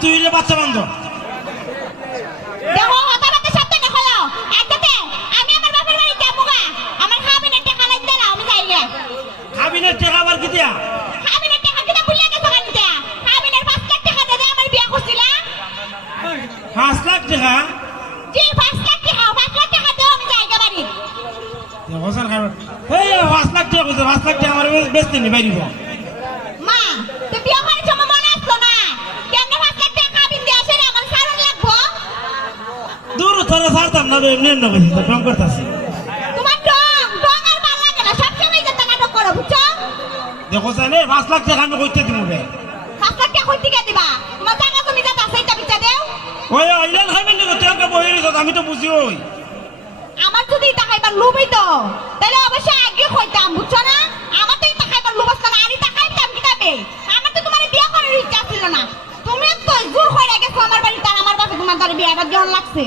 তুই হইলে বাচ্চা বান্ধ দেখো কথা বলতে সাবধানে কইও আজকে আমি আমার বাপের বাড়ি যাবো গা আমার খাবিনের টাকা লাগবে না আমি যাই গে খাবিনের টাকা আবার কি দিয়া খাবিনের টাকা কিনা ভুলে গেছো কেন দিয়া খাবিনের 5 লাখ টাকা দিয়ে আমার বিয়া করছিলা 5 লাখ টাকা জি 5 লাখ টাকা 5 লাখ টাকা দাও আমি যাই গে বাড়ি হোসেন খান এই 5 লাখ টাকা কইছে 5 লাখ টাকা আমার বেচতে নি বাইরিব মা তো বিয়া করার সময় মনে আসলো না কেমনে 5 লাখ টাকা খাবিন দিয়ে আসে রে আমার সারন লাগবো দূর তোরা ছাড়তাম না এমনি এমনি কইছি তো কম করতাছি তোমার ডং আর ভালো লাগে না সবসময় যেতে নাটক করো বুঝছো দেখো জানে 5 লাখ টাকা আমি কইতে দিব রে 5 লাখ টাকা কই থেকে দিবা তোমার জায়গা তুমি যা সেইটা বিচা দেও ওই আইলেন খাইবেন না তুই আমাকে বইরে দিছ আমি তো বুঝি ওই আমার যদি টাকাইবার লোভ হইতো তাহলে অবশ্যই আগে কইতাম বুঝছো না আমার তো টাকাইবার লোভ আছে না আরে টাকাইতাম কিভাবে আমার তো তোমার বিয়ে করার ইচ্ছা ছিল না তুমি তো জোর করে গেছো আমার বাড়িতে আর আমার বাপে তোমার দ্বারা বিয়েটা দেওয়ার লাগছে